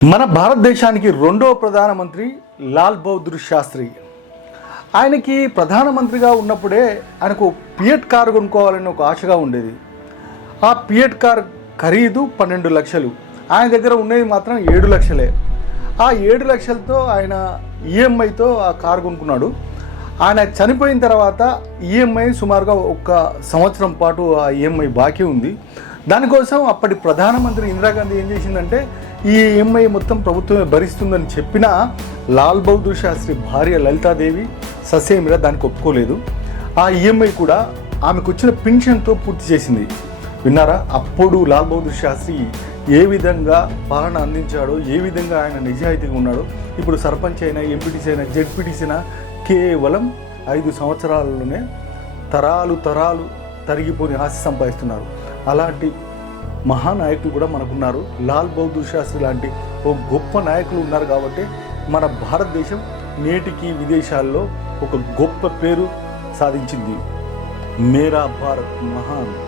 మన భారతదేశానికి రెండవ ప్రధానమంత్రి లాల్ బహదూర్ శాస్త్రి. ఆయనకి ప్రధానమంత్రిగా ఉన్నప్పుడే ఆయనకు పియట్ కారు కొనుక్కోవాలని ఒక ఆశగా ఉండేది. ఆ పియట్ కార్ ఖరీదు పన్నెండు లక్షలు. ఆయన దగ్గర ఉండేది మాత్రం ఏడు లక్షలే. ఆ ఏడు లక్షలతో ఆయన ఈఎంఐతో ఆ కారు కొనుక్కున్నాడు. ఆయన చనిపోయిన తర్వాత ఈఎంఐ సుమారుగా ఒక సంవత్సరం పాటు ఆ ఈఎంఐ బాకీ ఉంది. దానికోసం అప్పటి ప్రధానమంత్రి ఇందిరాగాంధీ ఏం చేసిందంటే ఈ ఈఎంఐ మొత్తం ప్రభుత్వమే భరిస్తుందని చెప్పినా లాల్ బహదూర్ శాస్త్రి భార్య లలితాదేవి ససేమిరా దానికి ఒప్పుకోలేదు. ఆ ఈఎంఐ కూడా ఆమెకు వచ్చిన పెన్షన్తో పూర్తి చేసింది. విన్నారా? అప్పుడు లాల్ బహదూర్ శాస్త్రి ఏ విధంగా పాలన అందించాడో ఏ విధంగా ఆయన నిజాయితీగా ఉన్నాడో ఇప్పుడు సర్పంచ్ అయినా ఎంపీటీసీ అయినా జెడ్పీటీసీ అయినా కేవలం ఐదు సంవత్సరాలలోనే తరాలు తరాలు తరిగిపోని ఆశ సంపాదిస్తున్నారు. అలాంటి మహానాయకులు కూడా మనకున్నారు. లాల్ బహదూర్ శాస్త్రి లాంటి ఓ గొప్ప నాయకులు ఉన్నారు కాబట్టి మన భారతదేశం నేటికి విదేశాల్లో ఒక గొప్ప పేరు సాధించింది. మేరా భారత్ మహాన్.